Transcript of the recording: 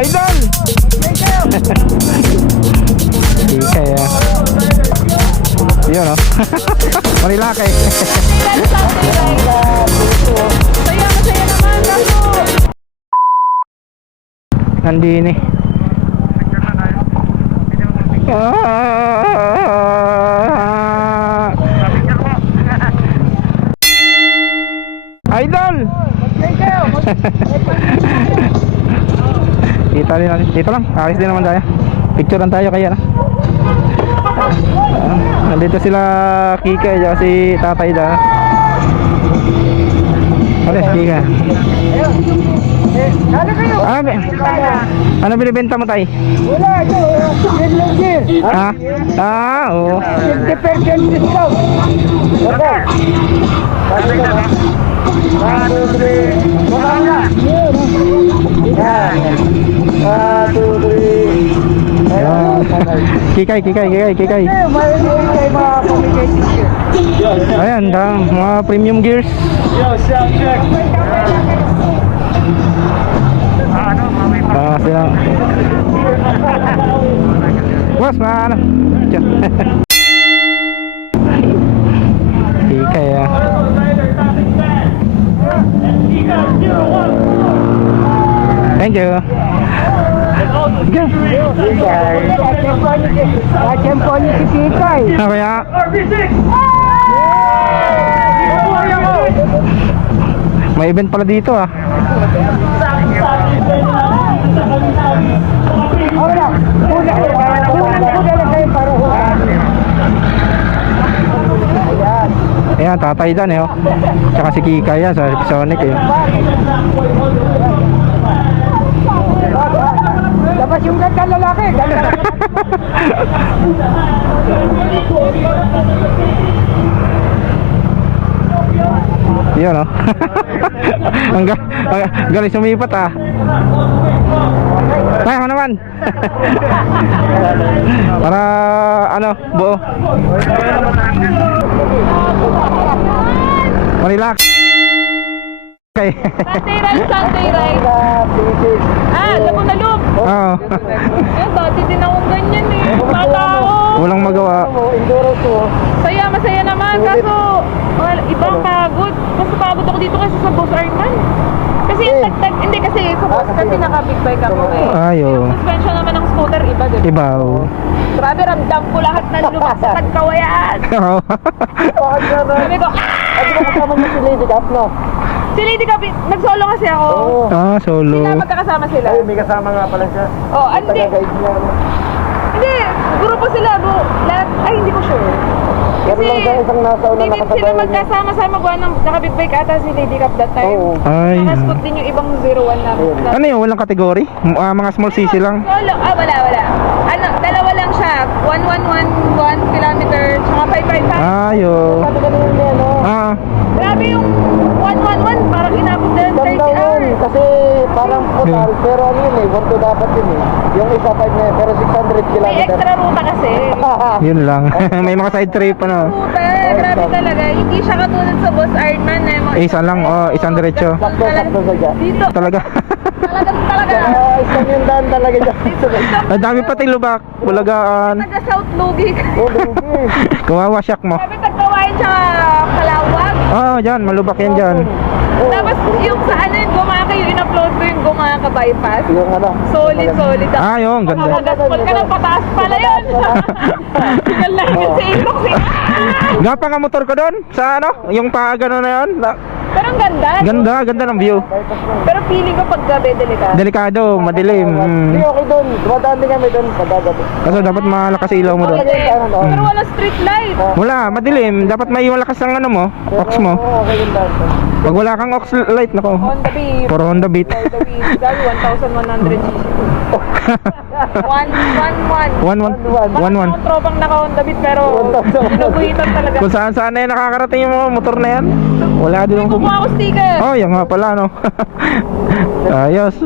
Idol! Kikay ah. Yun o. Marilakay. Saya naman kaso. Nandini. Idol! Kita rin natin. Dito lang. Alis din naman tayo. Picture lang tayo kaya na. Nandito sila Kika at si Tatay da. Alis Kika. Ano binibenta mo tay? Wala, ito. Ha? Oo. 50% discount. Okay. Kikay. Ayan, mga premium gears. Sila. Boss, ano? Kikay ah. Thank you. Tempo niya si Kikay. Ano kaya? May event pala dito ah. Ayan, Tatay Dan eh oh. Tsaka si Kika yan sa Sonic eh. Labas yung ganda lalaki. Yun oh. Ang galing sumipat ah. Tayo naman. Para ano, buo. Relax. Okay. Sunday ride. Alam mo na loop. Oo. Dati din akong ganyan eh. Bata ako. Walang magawa. Masaya naman. Kaso, ibang pagod. Mas pagod ako dito kasi sa Boss Arman. Kasi yung tagtag, hindi kasi sa boss kasi naka-big bike ako eh. Ayo. Yung suspension naman ng scooter, iba din. Iba oh. Grabe, ramdam ko lahat ng lumak sa tagkawayan. Sabi ko, Ano ba kasama niyo si Lady Cup, no? Si Lady Cup, nag-solo kasi ako. Solo. Sila, magkakasama sila. Ay, may kasama nga pala siya. Oh, hindi. Taga-guide niya, no? Hindi, grupo sila. Lahat, ay, hindi ko sure. Meron lang siya isang nasa una hindi din nakasabay sila niya. magkasama-sama gawa ng naka-big bike ata si Lady Cup that time. Oo. Ay. Nakascoot din yung ibang 01 na. Ano yun? Walang kategory? Mga small cc lang? Solo, wala. Ano, dalawa lang siya. 1111 kilometer, tsaka 555. Ayo. Sabi ka naman niya, no? Grabe yung 111, parang inabot na yung 30 Ganda yun, hours. kasi parang total, pero ano yun eh, 1-2 dapat yun eh. Yung isa 5 na yun, pero 600 May kilometers. extra ruta kasi. Yun lang. May mga side trip ano. Ruta, grabe talaga. Hindi siya katulad sa Boss Artman na mga Isa lang, isang diretso. Sakto sa dyan. Dito, Talaga. talaga. Isang yung daan talaga dyan. Ang dami pati lubak. Bulagaan. Taga South Lugi. Oh, lugi. Kawawa shock mo. Sabi tagkawain siya Kalawag. Dyan. Malubak yan dyan. Tapos yung sa ano yung Gumaka, yung in-upload ko yung Gumaka bypass. Yung ano. Solid. Yun. Ganda. Makagaspol ka ng pataas pala yun. Sigal lang yun sa ilok. Gapa nga motor ko doon? Sa ano? Yung pa gano'n na yun? Pero ang ganda. Ganda ng view. Pero feeling ko pag gabi delikado. Delikado, madilim. Hindi, okay doon. Dumadaan din kami doon pagkagabi. Kaso dapat malakas ilaw mo doon. Pero wala street light. Wala, madilim. Dapat may malakas ang ano mo, ox mo. Oo, okay yung daan. Pag wala kang ox light, nako. Honda Beat. Puro Honda Beat. Honda Beat. Gabi 1,100 cc. 111. 1-1. Parang akong tropang naka-Honda Beat pero pinubuhitan talaga. Kung saan saan na yan nakakarating yung mga motor na yan. Wala din May akong... kumuha ako sticker. Yan nga pala, no? Ayos.